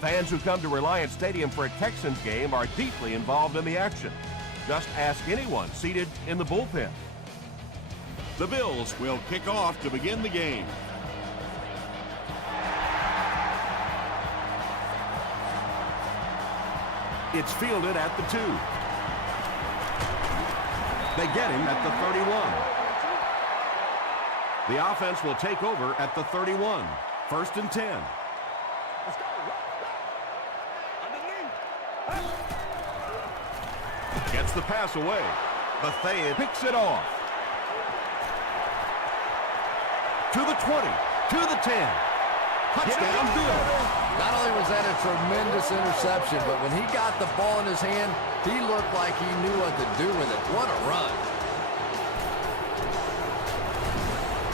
Fans who come to Reliant Stadium for a Texans game are deeply involved in the action. Just ask anyone seated in the bullpen. The Bills will kick off to begin the game. It's fielded at the 2. They get him at the 31. The offense will take over at the 31. 1st and 10. Gets the pass away. Bethea picks it off. To the 20. To the 10. Touchdown, Bill. Not only was that a tremendous interception, but when he got the ball in his hand, he looked like he knew what to do with it. What a run.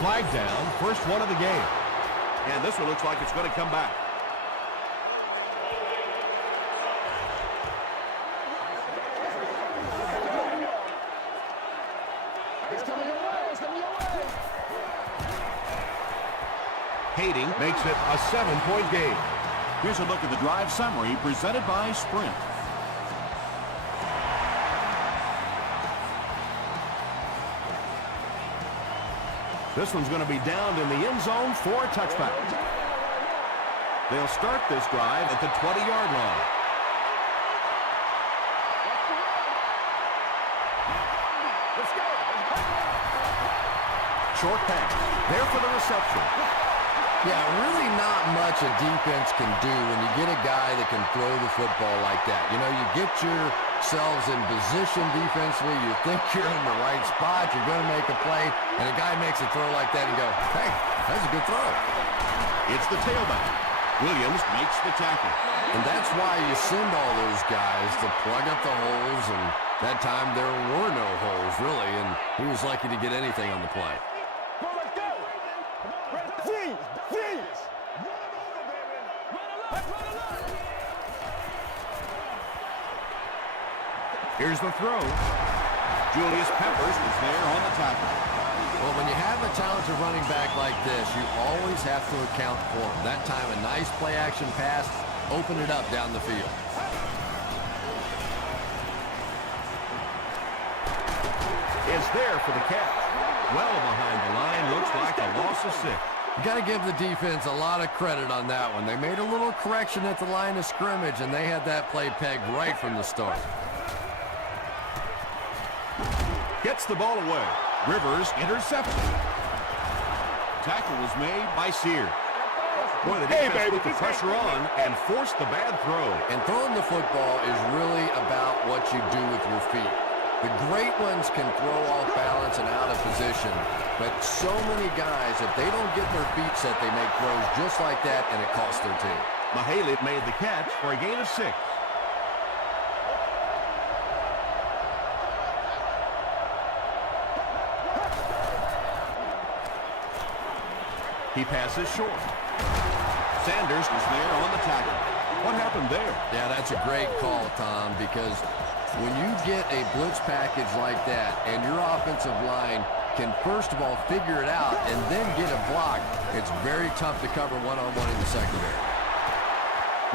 Flag down, first one of the game. And this one looks like it's going to come back. Hayden makes it a 7-point game. Here's a look at the drive summary presented by Sprint. This one's going to be downed in the end zone for a touchback. They'll start this drive at the 20-yard line. Short pass. There for the reception. Yeah, really not much a defense can do when you get a guy that can throw the football like that. You know, you get yourselves in position defensively, you think you're in the right spot, you're going to make a play, and a guy makes a throw like that and you go, hey, that's a good throw. It's the tailback. Williams makes the tackle. And that's why you send all those guys to plug up the holes, and that time there were no holes, really, and he was lucky to get anything on the play. Here's the throw. Julius Peppers is there on the tackle. Well, when you have a talented running back like this, you always have to account for him. That time, a nice play-action pass, open it up down the field. Is there for the catch. Well behind the line, looks like a loss of 6. You got to give the defense a lot of credit on that one. They made a little correction at the line of scrimmage, and they had that play pegged right from the start. Gets the ball away. Rivers intercepted. Tackle was made by Sear. Boy, the defense put the pressure on and forced the bad throw. And throwing the football is really about what you do with your feet. The great ones can throw off balance and out of position, but so many guys, if they don't get their feet set, they make throws just like that, and it costs their team. Mahaley made the catch for a gain of 6. He passes short. Sanders is there on the tackle. What happened there? Yeah, that's a great call, Tom, because when you get a blitz package like that and your offensive line can first of all figure it out and then get a block, it's very tough to cover one-on-one in the secondary.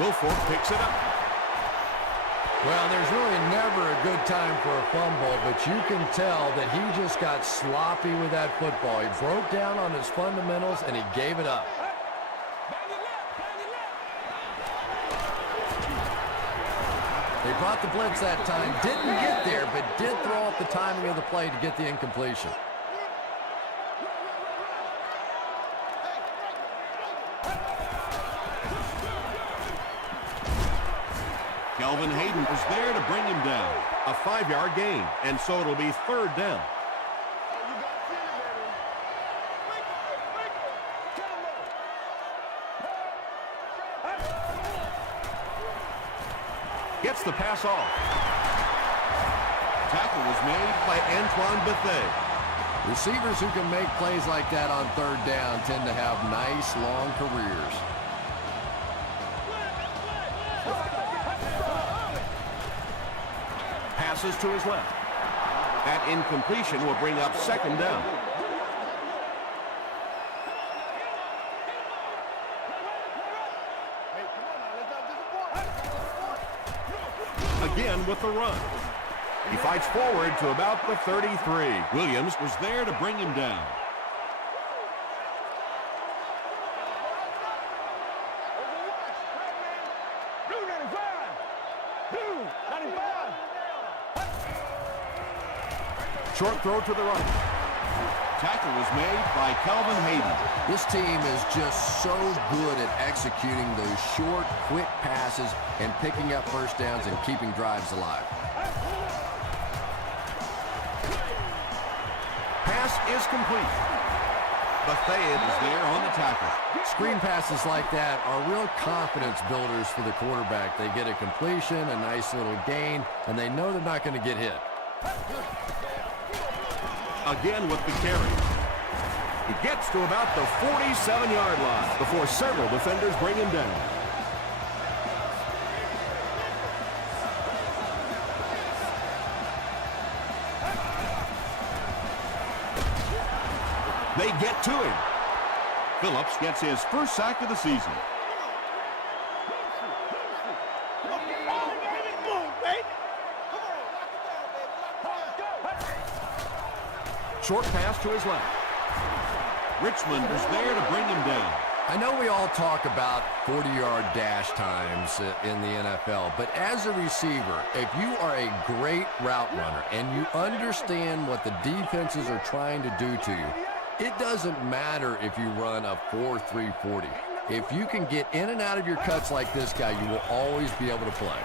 Wilfork picks it up. Well, there's really never a good time for a fumble, but you can tell that he just got sloppy with that football. He broke down on his fundamentals, and he gave it up. They brought the blitz that time, didn't get there, but did throw off the timing of the play to get the incompletion. Kelvin Hayden was there to bring him down. A 5-yard gain, and so it'll be 3rd down. Gets the pass off. Tackle was made by Antoine Bethea. Receivers who can make plays like that on 3rd down tend to have nice, long careers. Passes to his left. That incompletion will bring up 2nd down. again with the run. He fights forward to about the 33. Williams was there to bring him down. Short throw to the right. Tackle was made by Calvin Hayden. This team is just so good at executing those short, quick passes and picking up first downs and keeping drives alive. Pass is complete. Buffet is there on the tackle. Screen passes like that are real confidence builders for the quarterback. They get a completion, a nice little gain, and they know they're not going to get hit. Again with the carry. He gets to about the 47-yard line before several defenders bring him down. They get to him. Phillips gets his first sack of the season. Short pass to his left. Richmond is there to bring him down. I know we all talk about 40-yard dash times in the NFL, but as a receiver, if you are a great route runner and you understand what the defenses are trying to do to you, it doesn't matter if you run a 4.3 40. If you can get in and out of your cuts like this guy, you will always be able to play.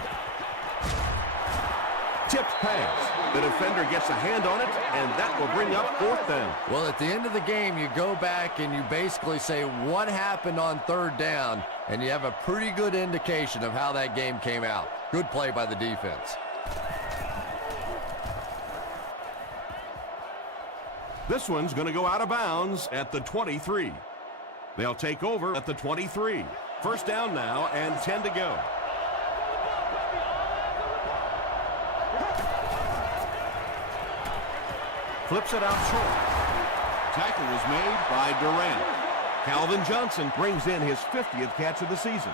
Tipped pass. The defender gets a hand on it, and that will bring up fourth down. Well, at the end of the game, you go back and you basically say what happened on third down, and you have a pretty good indication of how that game came out. Good play by the defense. This one's going to go out of bounds at the 23. They'll take over at the 23. First down now and 10 to go. Flips it out short. Tackle was made by Durant. Calvin Johnson brings in his 50th catch of the season.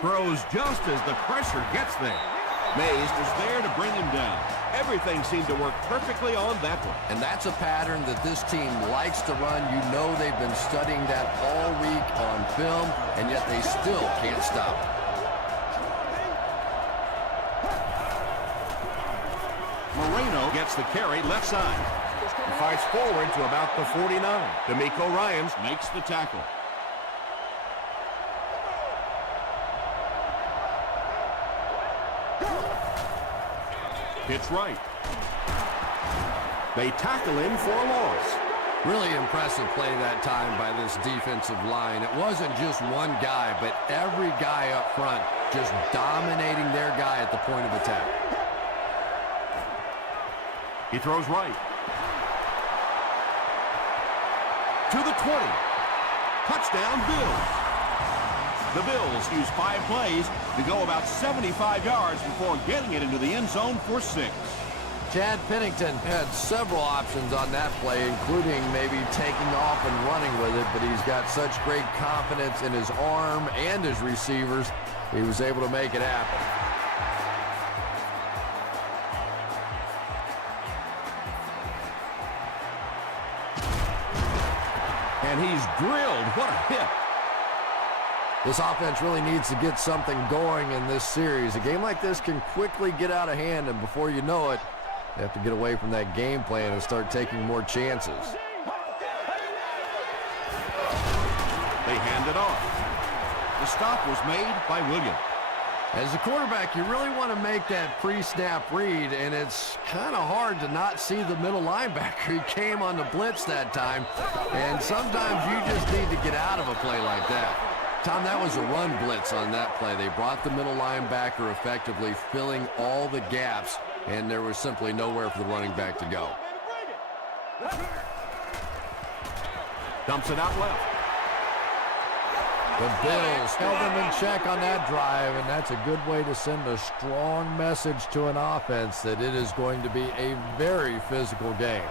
Throws just as the pressure gets there. Mays was there to bring him down. Everything seemed to work perfectly on that one. And that's a pattern that this team likes to run. You know they've been studying that all week on film, and yet they still can't stop it. Moreno Gets the carry left side. He fights forward to about the 49. D'Amico Ryans makes the tackle. hits right. They tackle him for a loss. Really impressive play that time by this defensive line. It wasn't just one guy, but every guy up front just dominating their guy at the point of attack. He throws right. To the 20. Touchdown, Bills. The Bills use 5 plays to go about 75 yards before getting it into the end zone for 6. Chad Pennington had several options on that play, including maybe taking off and running with it, but he's got such great confidence in his arm and his receivers, he was able to make it happen. And he's drilled. What a hit. This offense really needs to get something going in this series. A game like this can quickly get out of hand, and before you know it, they have to get away from that game plan and start taking more chances. They hand it off. The stop was made by Williams. As a quarterback, you really want to make that pre-snap read, and it's kind of hard to not see the middle linebacker. He came on the blitz that time, and sometimes you just need to get out of a play like that. Tom, that was a run blitz on that play. They brought the middle linebacker effectively, filling all the gaps, and there was simply nowhere for the running back to go. Dumps it out left. The Bills held them in check on that drive, and that's a good way to send a strong message to an offense that it is going to be a very physical game.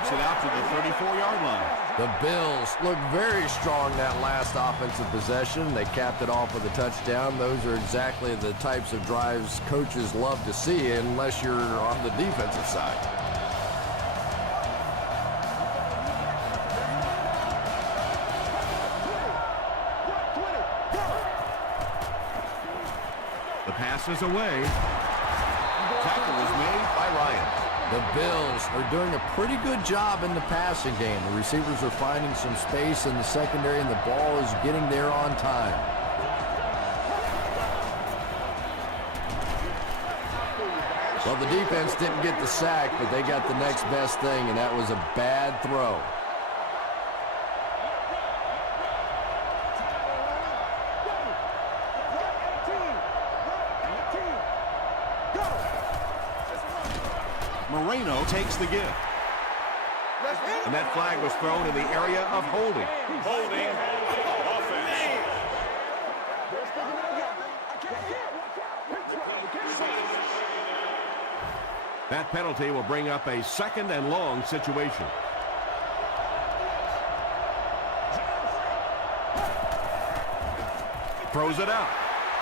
makes it out to the 34-yard line. The Bills look very strong that last offensive possession. They capped it off with a touchdown. Those are exactly the types of drives coaches love to see unless you're on the defensive side. The pass is away. Tackle was made by Ryan. The Bills are doing a pretty good job in the passing game. The receivers are finding some space in the secondary, and the ball is getting there on time. Well, the defense didn't get the sack, but they got the next best thing, and that was a bad throw. Moreno takes the give. And that flag was thrown in the area of holding. Holding offense. That penalty will bring up a second and long situation. Throws it out.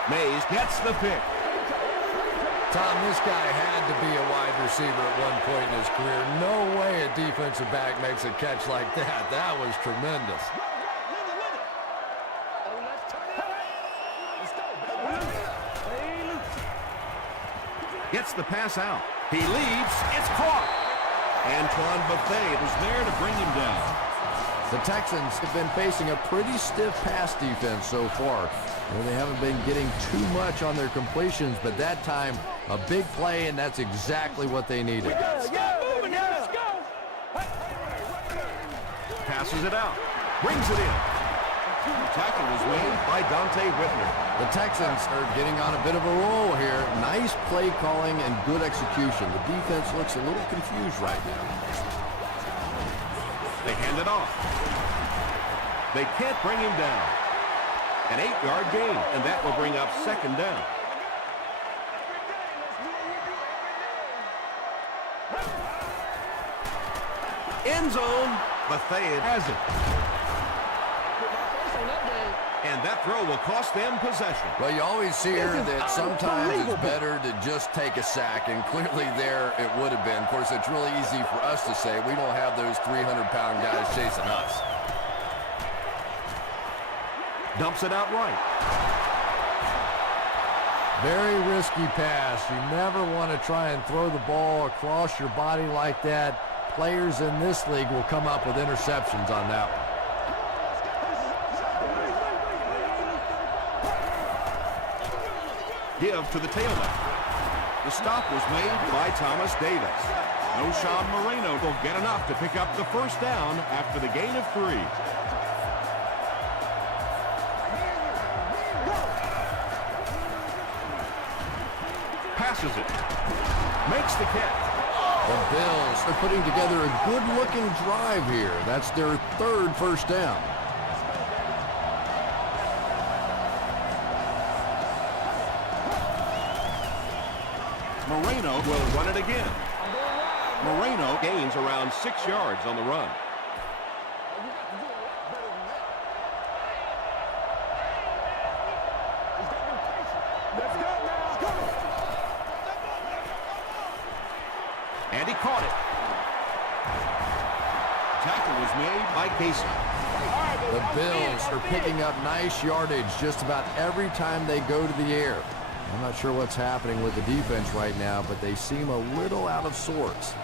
Mays gets the pick. Tom, this guy had to be a wide receiver at one point in his career. No way a defensive back makes a catch like that. That was tremendous. Gets the pass out. He leads. It's caught. Antoine Buffet was there to bring him down. The Texans have been facing a pretty stiff pass defense so far. Well, they haven't been getting too much on their completions, but that time, a big play, and that's exactly what they needed. Passes it out. Brings it in. The tackle was made by Dante Whitner. The Texans are getting on a bit of a roll here. Nice play calling and good execution. The defense looks a little confused right now. They hand it off. They can't bring him down. An 8-yard gain, and that will bring up second down. End zone. Buffet has it. And that throw will cost them possession. Well, you always hear that sometimes it's better to just take a sack, and clearly there it would have been. Of course, it's really easy for us to say. We don't have those 300-pound guys chasing us. Dumps it out right. Very risky pass. You never want to try and throw the ball across your body like that. Players in this league will come up with interceptions on that one. Give to the tailback. The stop was made by Thomas Davis. Noshawn Moreno will get enough to pick up the first down after the gain of 3. Passes it. Makes the catch. The Bills are putting together a good-looking drive here. That's their 3rd first down. Moreno will run it again. Moreno gains around 6 yards on the run. And he caught it. Tackle was made by Casey. The Bills are picking up nice yardage just about every time they go to the air. I'm not sure what's happening with the defense right now, but they seem a little out of sorts.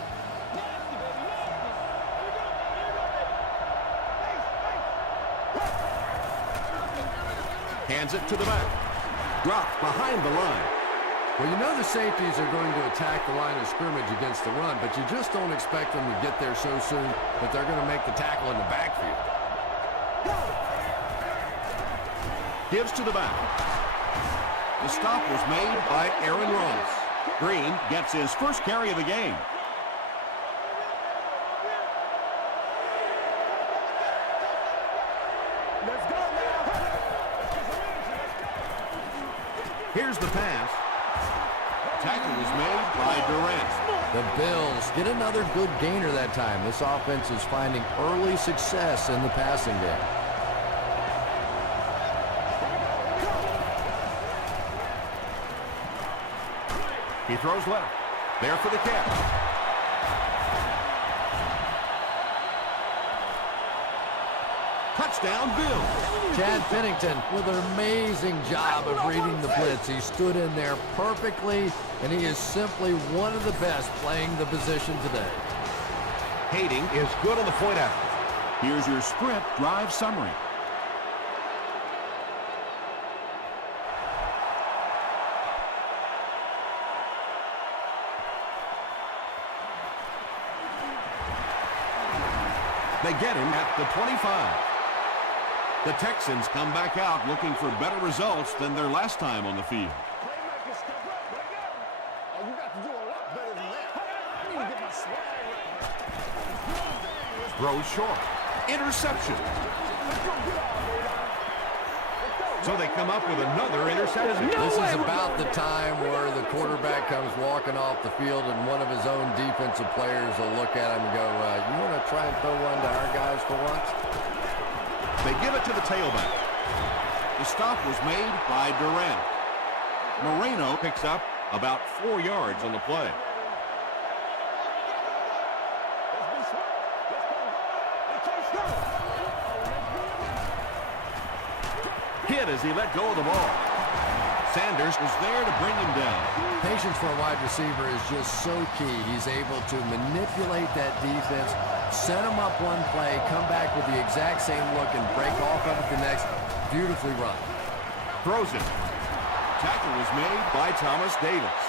Hands it to the back. Dropped behind the line. Well, you know the safeties are going to attack the line of scrimmage against the run, but you just don't expect them to get there so soon that they're going to make the tackle in the backfield. Gives to the back. The stop was made by Aaron Ross. Green gets his first carry of the game. Here's the pass. Tackle was made by Durant. The Bills get another good gainer that time. This offense is finding early success in the passing game. He throws left. There for the catch. Touchdown, Bills. Chad Pennington with an amazing job of reading the blitz. He stood in there perfectly, and he is simply one of the best playing the position today. Hating is good on the point after. Here's your sprint drive summary. They get him at the 25. The Texans come back out looking for better results than their last time on the field. Throws short. Interception. So they come up with another interception. This is about the time where the quarterback comes walking off the field and one of his own defensive players will look at him and go, you want to try and throw one to our guys for once? They give it to the tailback. The stop was made by Durant. Moreno picks up about 4 yards on the play. Hit as he let go of the ball. Sanders was there to bring him down. Patience for a wide receiver is just so key. He's able to manipulate that defense, set him up one play, come back with the exact same look, and break off of it the next. Beautifully run. Throws it. Tackle was made by Thomas Davis.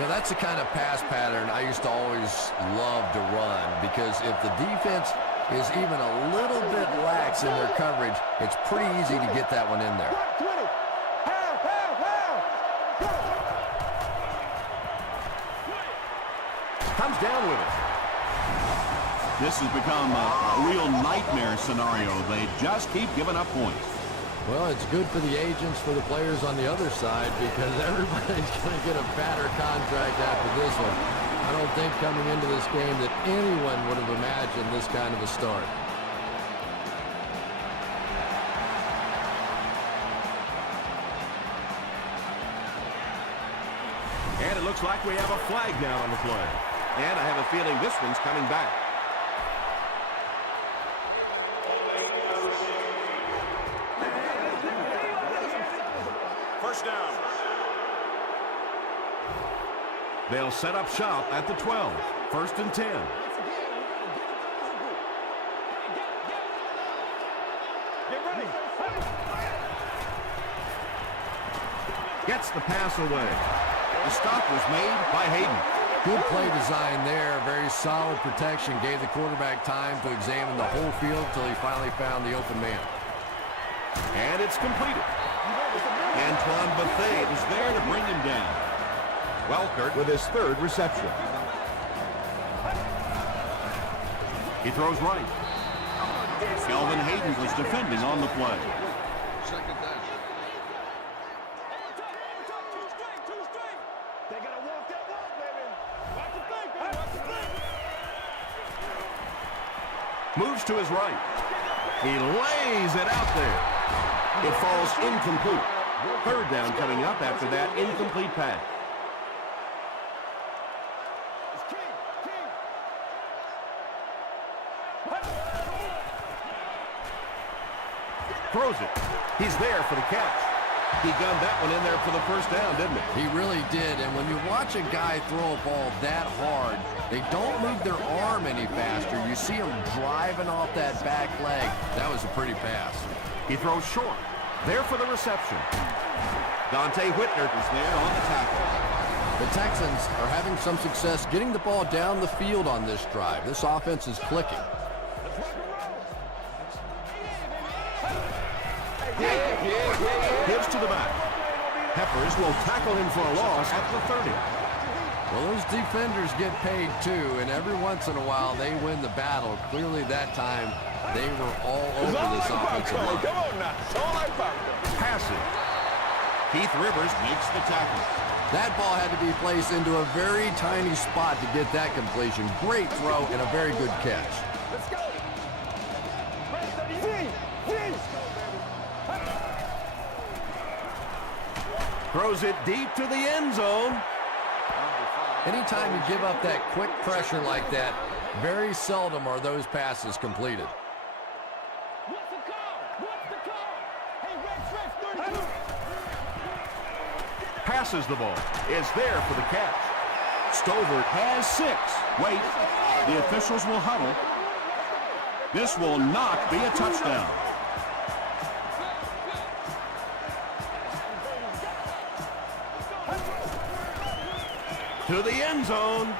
Yeah, that's the kind of pass pattern I used to always love to run, because if the defense is even a little bit lax in their coverage, it's pretty easy to get that one in there. Comes down with it. This has become a real nightmare scenario. They just keep giving up points. Well, it's good for the agents, for the players on the other side, because everybody's going to get a fatter contract after this one. I don't think coming into this game that anyone would have imagined this kind of a start. And it looks like we have a flag down on the play. And I have a feeling this one's coming back. First down. They'll set up shop at the 12. First and 10. Gets the pass away. The stop was made by Hayden. Good play design there. Very solid protection. Gave the quarterback time to examine the whole field until he finally found the open man. And it's completed. Antoine Bethea is there to bring him down. Welkert with his third reception. He throws right. Kelvin Hayden was defending on the play. Second down. Moves to his right. He lays it out there. It falls incomplete. Third down coming up after that incomplete pass. Throws it. He's there for the catch. He gunned that one in there for the first down, didn't he? He really did, and when you watch a guy throw a ball that hard, they don't move their arm any faster. You see him driving off that back leg. That was a pretty pass. He throws short. There for the reception. Dante Whitner is there on the tackle. The Texans are having some success getting the ball down the field on this drive. This offense is clicking. Gives to the back. Peppers will tackle him for a loss at the 30. Well, those defenders get paid too, and every once in a while they win the battle. Clearly that time they were all over this offensive line. Come on now. It's all I found. Passing. Keith Rivers makes the tackle. That ball had to be placed into a very tiny spot to get that completion. Great throw and a very good catch. Let's go. Throws it deep to the end zone. Anytime you give up that quick pressure like that, very seldom are those passes completed. What's the call? What's the call? Hey, Red 32. Passes the ball. Is there for the catch. Stover has 6. Wait. The officials will huddle. This will not be a touchdown. To the end zone.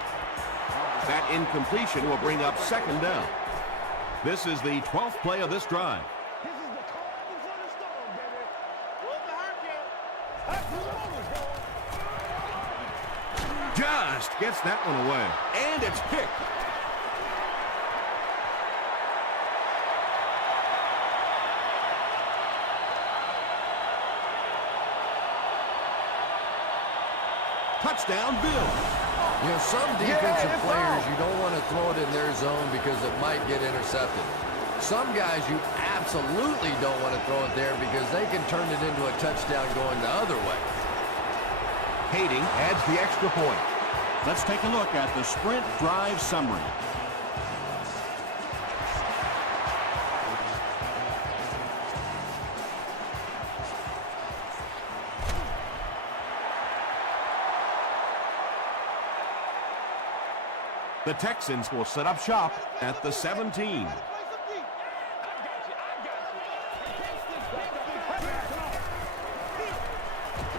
That incompletion will bring up second down. This is the 12th play of this drive. This is the calm before the storm, baby. What's the hurricane? Just gets that one away. And it's picked. Touchdown, Bill. You know, some defensive players, you don't want to throw it in their zone because it might get intercepted. Some guys, you absolutely don't want to throw it there because they can turn it into a touchdown going the other way. Kading adds the extra point. Let's take a look at the sprint drive summary. The Texans will set up shop at the 17.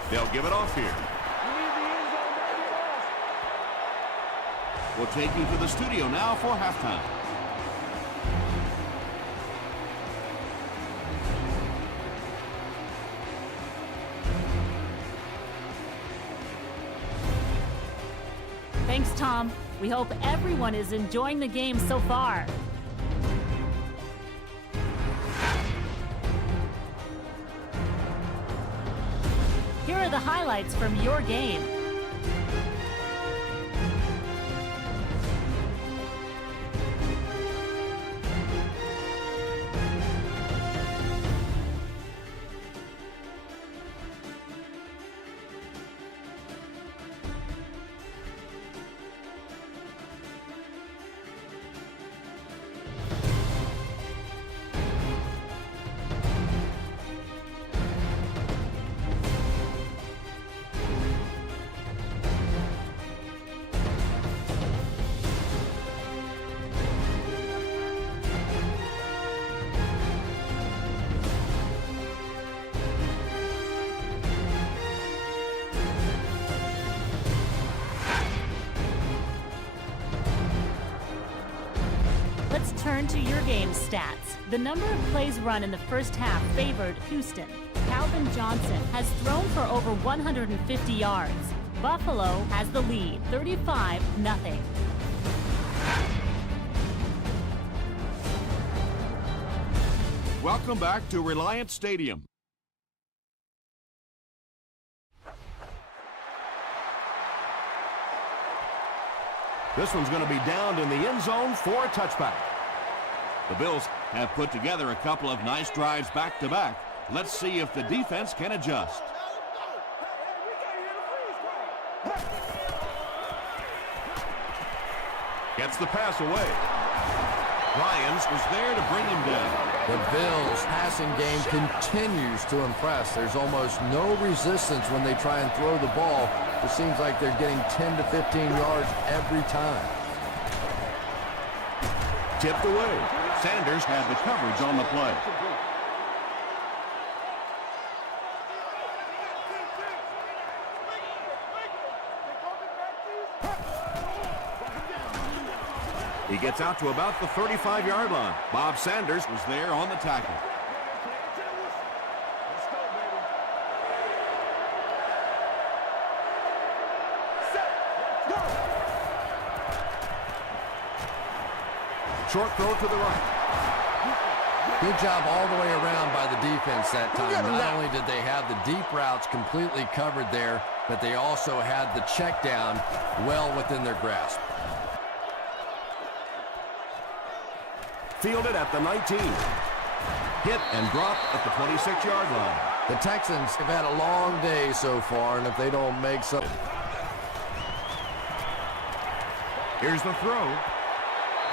They'll give it off here. We'll take you to the studio now for halftime. Thanks, Tom. We hope everyone is enjoying the game so far. Here are the highlights from your game. Let's turn to your game stats. The number of plays run in the first half favored Houston. Calvin Johnson has thrown for over 150 yards. Buffalo has the lead, 35-0. Welcome back to Reliant Stadium. This one's going to be downed in the end zone for a touchback. The Bills have put together a couple of nice drives back-to-back. Let's see if the defense can adjust. Gets the pass away. Ryans was there to bring him down. The Bills' passing game continues to impress. There's almost no resistance when they try and throw the ball. It seems like they're getting 10 to 15 yards every time. Tipped away. Sanders had the coverage on the play. He gets out to about the 35-yard line. Bob Sanders was there on the tackle. Short throw to the right. Good job all the way around by the defense that time. Not only did they have the deep routes completely covered there, but they also had the check down well within their grasp. Fielded at the 19. Hit and dropped at the 26-yard line. The Texans have had a long day so far, and if they don't make some... Here's the throw.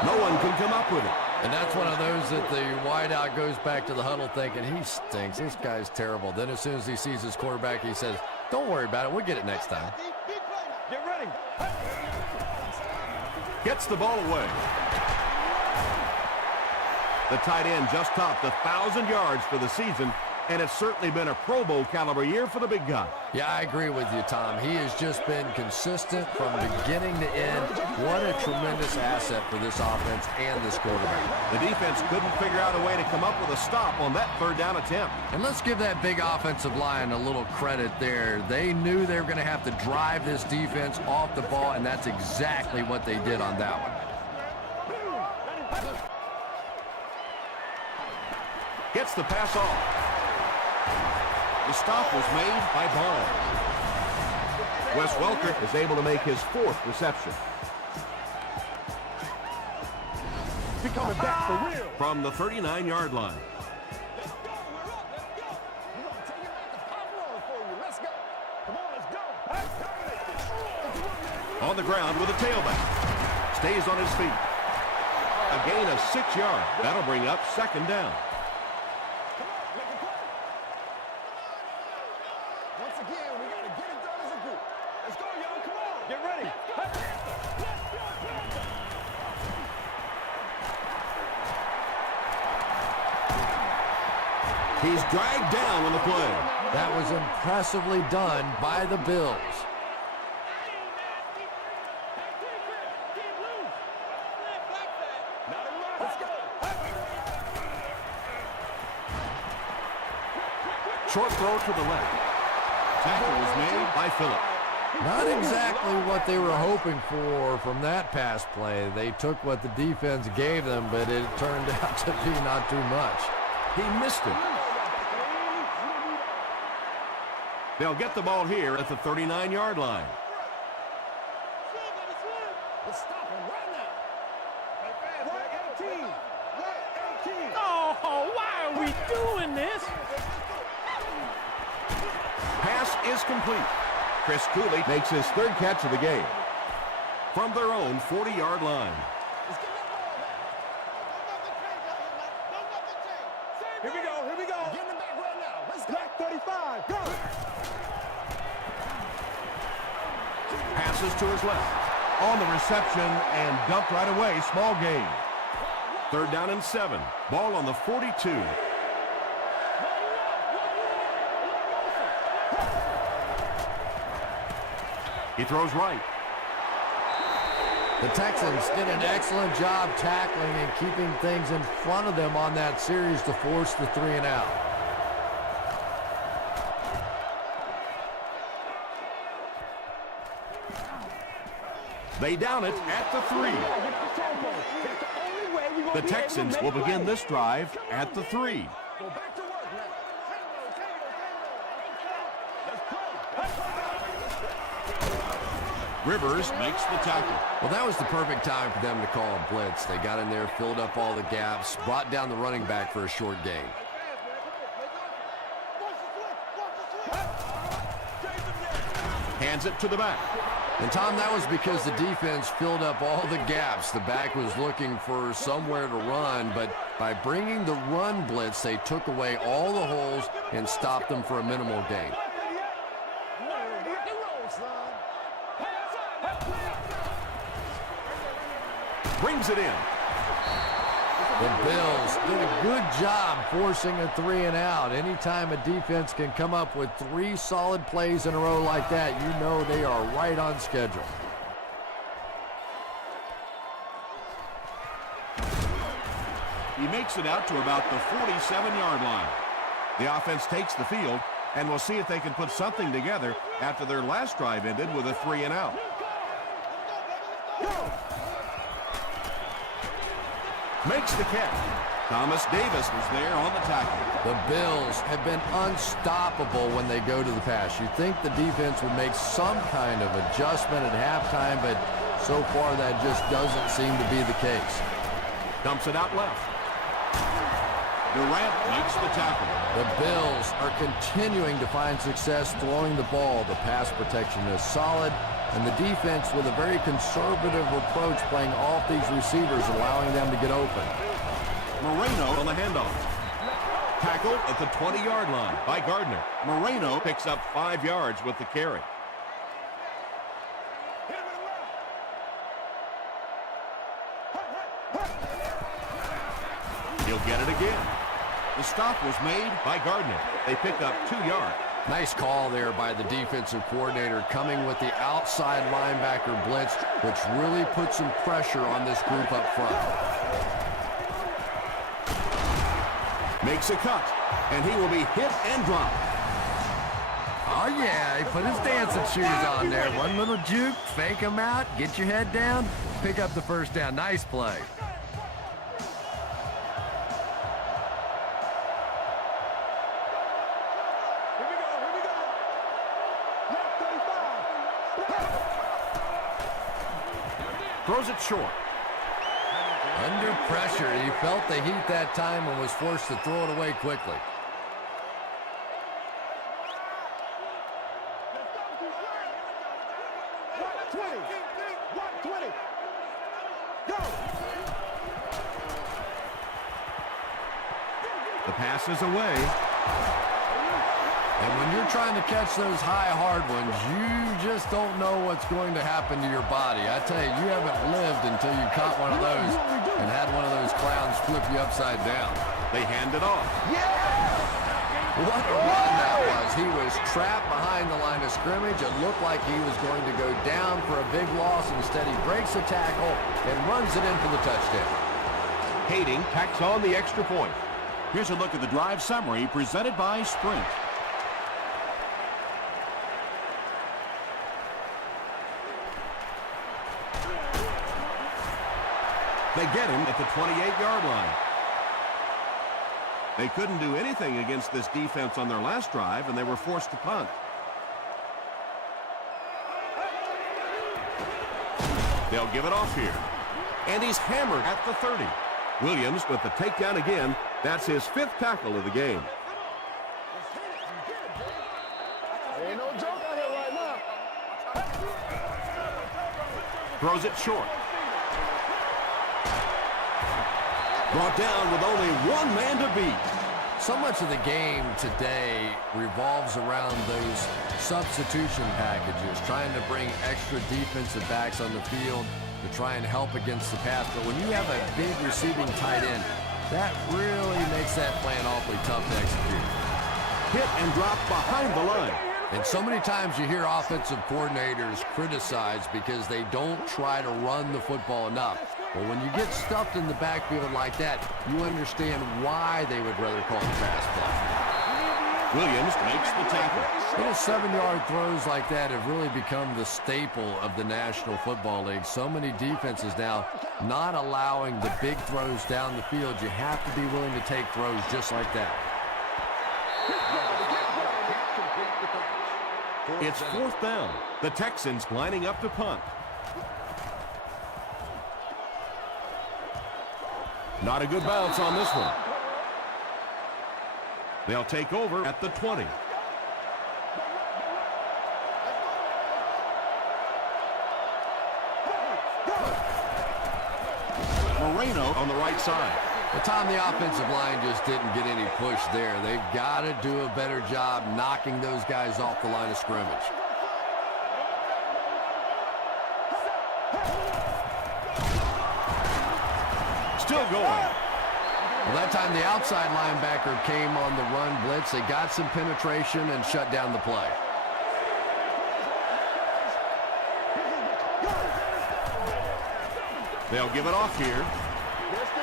No one can come up with it. And that's one of those that the wideout goes back to the huddle thinking, he stinks, this guy's terrible. Then as soon as he sees his quarterback, he says, don't worry about it, we'll get it next time. Get ready. Gets the ball away. The tight end just topped 1,000 yards for the season, and it's certainly been a Pro Bowl caliber year for the big guy. Yeah, I agree with you, Tom. He has just been consistent from beginning to end. What a tremendous asset for this offense and this quarterback. The defense couldn't figure out a way to come up with a stop on that third down attempt. And let's give that big offensive line a little credit there. They knew they were going to have to drive this defense off the ball, and that's exactly what they did on that one. Gets the pass off. The stop was made by Barnes. Wes Welker is able to make his 4th reception. He coming back for real. From the 39-yard line. Let's go. We're going to take it back to pop roll for you. Let's go. Come on, let's go. On the ground with a tailback. Stays on his feet. A gain of 6 yards. That'll bring up 2nd down. Once again, we got to get it done as a group. Let's go, y'all. Come on. Get ready. He's dragged down on the play. That was impressively done by the Bills. Short throw to the left. Tackle was made by Phillip. Not exactly what they were hoping for from that pass play. They took what the defense gave them, but it turned out to be not too much. He missed it. They'll get the ball here at the 39-yard line. Let's stop him right now. Right 18. Right 18. Oh, why are we doing this? Pass is complete. Chris Cooley makes his 3rd catch of the game. From their own 40-yard line. Let's get that ball back. Here we go. Here we go. Getting it back right now. Let's go. Black 35. Go. Passes to his left. On the reception and dumped right away. Small gain. 3rd down and 7. Ball on the 42. He throws right. The Texans did an excellent job tackling and keeping things in front of them on that series to force the 3-and-out. They down it at the 3. The Texans will begin this drive at the 3. Go back to work now. Rivers makes the tackle. Well, that was the perfect time for them to call a blitz. They got in there, filled up all the gaps, brought down the running back for a short gain. Hands it to the back. And, Tom, that was because the defense filled up all the gaps. The back was looking for somewhere to run, but by bringing the run blitz, they took away all the holes and stopped them for a minimal gain. Brings it in. The Bills did a good job forcing a 3-and-out. Anytime a defense can come up with 3 solid plays in a row like that, you know they are right on schedule. He makes it out to about the 47-yard line. The offense takes the field, and we'll see if they can put something together after their last drive ended with a 3-and-out. Makes the catch. Thomas Davis was there on the tackle. The Bills have been unstoppable when they go to the pass. You'd think the defense would make some kind of adjustment at halftime, but so far that just doesn't seem to be the case. Dumps it out left. Durant makes the tackle. The Bills are continuing to find success throwing the ball. The pass protection is solid, and the defense with a very conservative approach playing off these receivers, allowing them to get open. Moreno on the handoff. Tackled at the 20-yard line by Gardner. Moreno picks up 5 yards with the carry. He'll get it again. The stop was made by Gardner. They pick up 2 yards. Nice call there by the defensive coordinator, coming with the outside linebacker blitz, which really puts some pressure on this group up front. Makes a cut, and he will be hit and dropped. Oh, yeah, he put his dancing shoes on there. One little juke, fake him out, get your head down, pick up the first down. Nice play. Throws it short. Under pressure, he felt the heat that time and was forced to throw it away quickly. The pass is away. And when you're trying to catch those high, hard ones, you just don't know what's going to happen to your body. I tell you, you haven't lived until you caught one of those and had one of those clowns flip you upside down. They hand it off. What a run that was. He was trapped behind the line of scrimmage. It looked like he was going to go down for a big loss. Instead, he breaks the tackle and runs it in for the touchdown. Kading tacks on the extra point. Here's a look at the drive summary presented by Sprint. They get him at the 28-yard line. They couldn't do anything against this defense on their last drive, and they were forced to punt. They'll give it off here. And he's hammered at the 30. Williams with the takedown again. That's his 5th tackle of the game. Ain't no joke out here right now. Throws it short. Brought down with only one man to beat. So much of the game today revolves around those substitution packages, trying to bring extra defensive backs on the field to try and help against the pass. But when you have a big receiving tight end, that really makes that plan awfully tough to execute. Hit and drop behind the line. And so many times you hear offensive coordinators criticized because they don't try to run the football enough. But when you get stuffed in the backfield like that, you understand why they would rather call the pass play. Williams makes the tackle. Little 7-yard throws like that have really become the staple of the National Football League. So many defenses now not allowing the big throws down the field. You have to be willing to take throws just like that. It's 4th down. The Texans lining up to punt. Not a good bounce on this one. They'll take over at the 20. Moreno on the right side. Well, Tom, the offensive line just didn't get any push there. They've got to do a better job knocking those guys off the line of scrimmage. Still going. Well, that time the outside linebacker came on the run blitz. They got some penetration and shut down the play. They'll give it off here.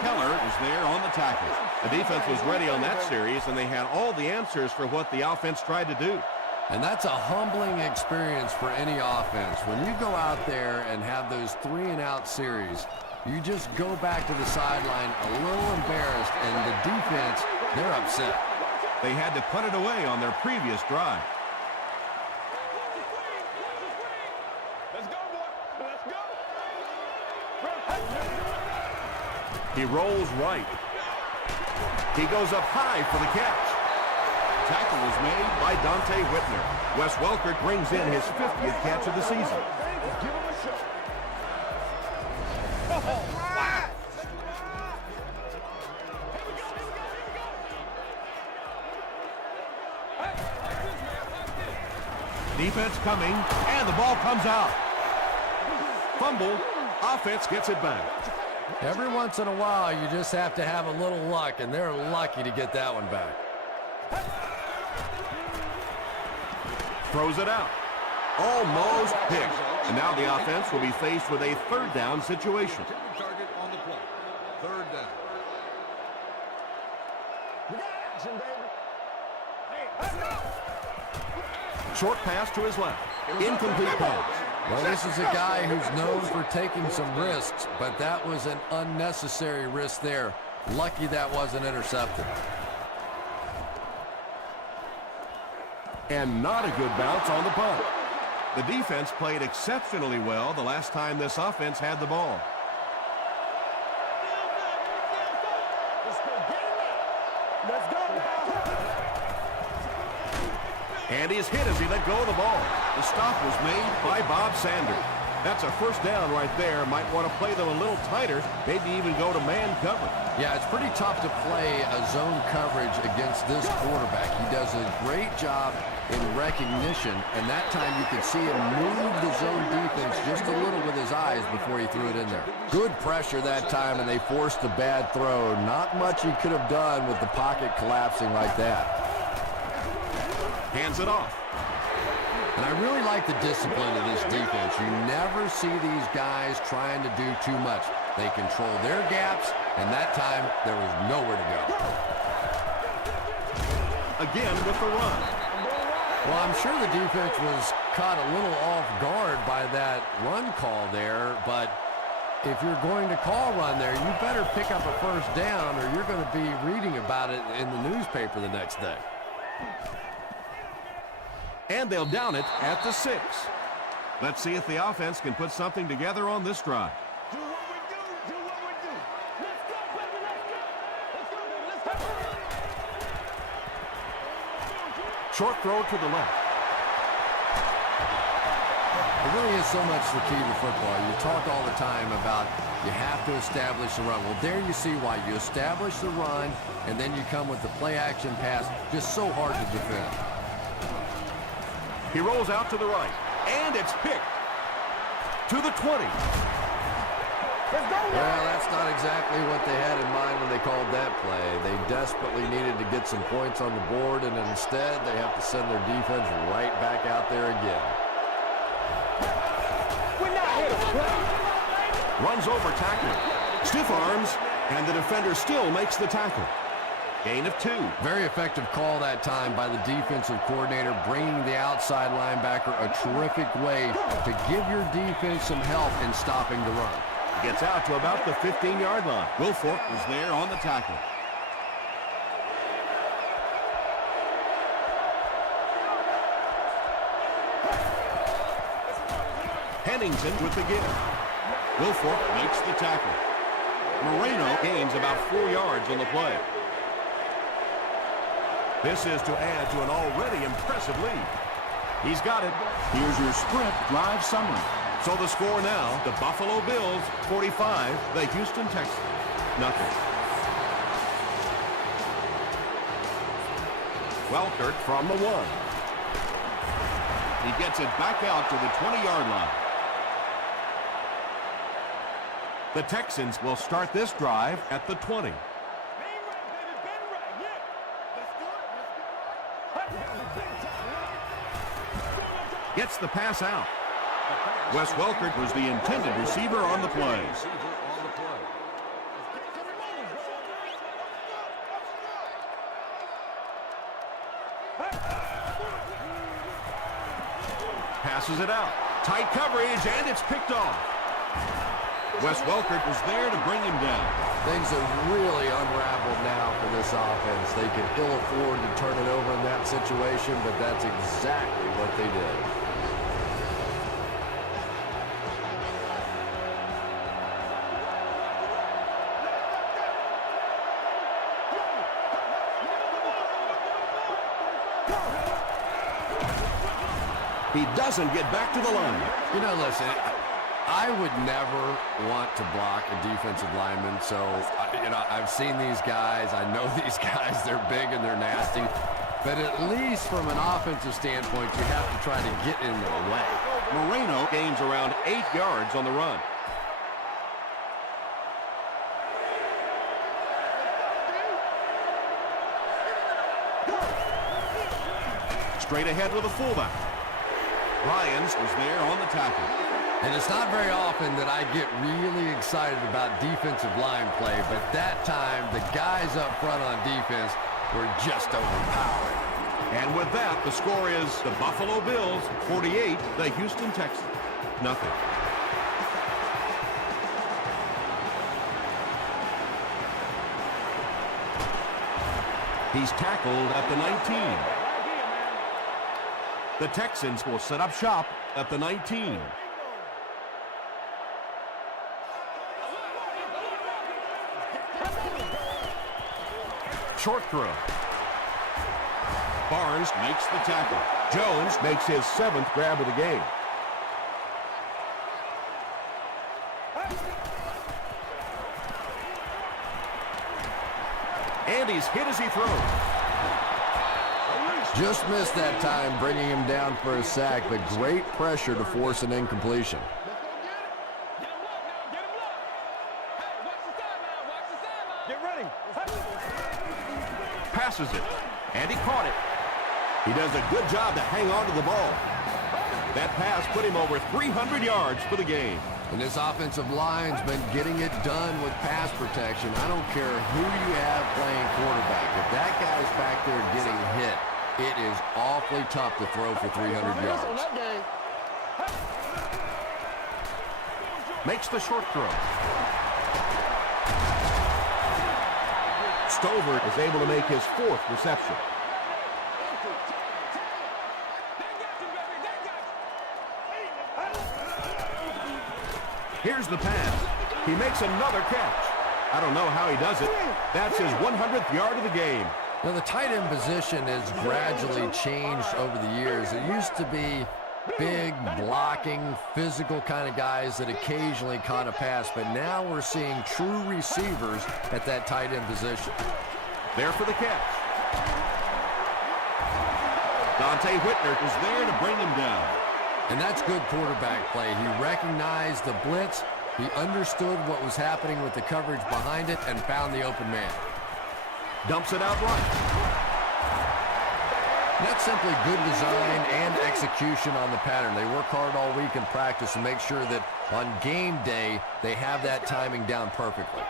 Keller is there on the tackle. The defense was ready on that series, and they had all the answers for what the offense tried to do. And that's a humbling experience for any offense. When you go out there and have those 3-and-out series, You just go back to the sideline a little embarrassed, and the defense, they're upset. They had to put it away on their previous drive. Let's go, boy. Let's go. He rolls right. He goes up high for the catch. Tackle was made by Dante Whitner. Wes Welker brings in his 50th catch of the season. Give him a shot. Defense coming, and the ball comes out. Fumble. Offense gets it back. Every once in a while, you just have to have a little luck, and they're lucky to get that one back. Throws it out. Almost picked. And now the offense will be faced with a third down situation. Target on the play. Third down. We got action, baby. Hey, let's go. Short pass to his left. Incomplete pass. Well, this is a guy who's known for taking some risks, but that was an unnecessary risk there. Lucky that wasn't intercepted. And not a good bounce on the punt. The defense played exceptionally well the last time this offense had the ball. Let's go. Get him out. Let's go now. And he's hit as he let go of the ball. The stop was made by Bob Sanders. That's a first down right there. Might want to play them a little tighter, maybe even go to man cover. Yeah, it's pretty tough to play a zone coverage against this quarterback. He does a great job in recognition, and that time you could see him move the zone defense just a little with his eyes before he threw it in there. Good pressure that time, and they forced a bad throw. Not much he could have done with the pocket collapsing like that. Hands it off. And I really like the discipline of this defense. You never see these guys trying to do too much. They control their gaps, and that time there was nowhere to go. Again with the run. Well, I'm sure the defense was caught a little off guard by that run call there, but if you're going to call run there, you better pick up a first down or you're going to be reading about it in the newspaper the next day. And they'll down it at the 6. Let's see if the offense can put something together on this drive. Do what we do. Do what we do. Let's go, baby. Let's go. Let's go, baby. Let's go. Short throw to the left. It really is so much the key to football. You talk all the time about you have to establish the run. Well, there you see why. You establish the run, and then you come with the play-action pass. Just so hard to defend. He rolls out to the right, and it's picked to the 20. Well, that's not exactly what they had in mind when they called that play. They desperately needed to get some points on the board, and instead they have to send their defense right back out there again. We're not here to play. Runs over tackler. Stiff arms, and the defender still makes the tackle. Gain of 2. Very effective call that time by the defensive coordinator, bringing the outside linebacker a terrific way to give your defense some help in stopping the run. Gets out to about the 15-yard line. Wilfork was there on the tackle. Pennington with the give. Wilfork makes the tackle. Moreno gains about 4 yards on the play. This is to add to an already impressive lead. He's got it. Here's your sprint drive summary. So the score now, the Buffalo Bills 45, the Houston Texans nothing. Welker from the 1. He gets it back out to the 20-yard line. The Texans will start this drive at the 20. Gets the pass out. Wes Welker was the intended receiver on the play. Passes it out. Tight coverage, and it's picked off. Wes Welkert was there to bring him down. Things have really unraveled now for this offense. They can ill afford to turn it over in that situation, but that's exactly what they did. He doesn't get back to the line. You know, listen, I would never want to block a defensive lineman, so, I've seen these guys. I know these guys. They're big and they're nasty. But at least from an offensive standpoint, you have to try to get in their way. Moreno gains around 8 yards on the run. Straight ahead with a fullback. Lyons was there on the tackle. And it's not very often that I get really excited about defensive line play, but that time the guys up front on defense were just overpowered. And with that, the score is the Buffalo Bills 48, the Houston Texans nothing. He's tackled at the 19. The Texans will set up shop at the 19. Short throw. Barnes makes the tackle. Jones makes his 7th grab of the game. And he's hit as he throws. Just missed that time, bringing him down for a sack, but great pressure to force an incompletion. Get ready. Passes it, and he caught it. He does a good job to hang on to the ball. That pass put him over 300 yards for the game. And this offensive line's been getting it done with pass protection. I don't care who you have playing quarterback. If that guy's back there getting hit, it is awfully tough to throw for 300 yards. Makes the short throw. Stover is able to make his 4th reception. Here's the pass. He makes another catch. I don't know how he does it. That's his 100th yard of the game. Now, the tight end position has gradually changed over the years. It used to be big, blocking, physical kind of guys that occasionally caught a pass, but now we're seeing true receivers at that tight end position. There for the catch. Dante Whitner was there to bring him down. And that's good quarterback play. He recognized the blitz, he understood what was happening with the coverage behind it, and found the open man. Dumps it out right. That's simply good design and execution on the pattern. They work hard all week in practice to make sure that on game day, they have that timing down perfectly.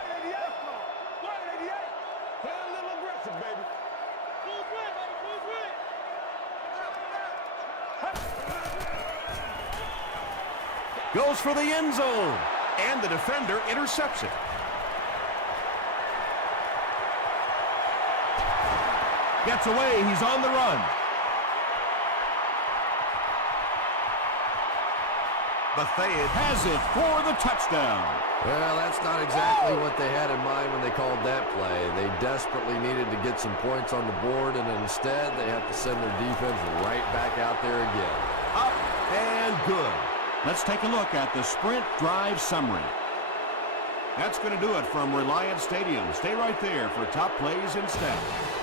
Goes for the end zone. And the defender intercepts it. Gets away. He's on the run. Bethea has it for the touchdown. Well, that's not exactly what they had in mind when they called that play. They desperately needed to get some points on the board, and instead they have to send their defense right back out there again. Up and good. Let's take a look at the sprint drive summary. That's going to do it from Reliant Stadium. Stay right there for top plays and stats.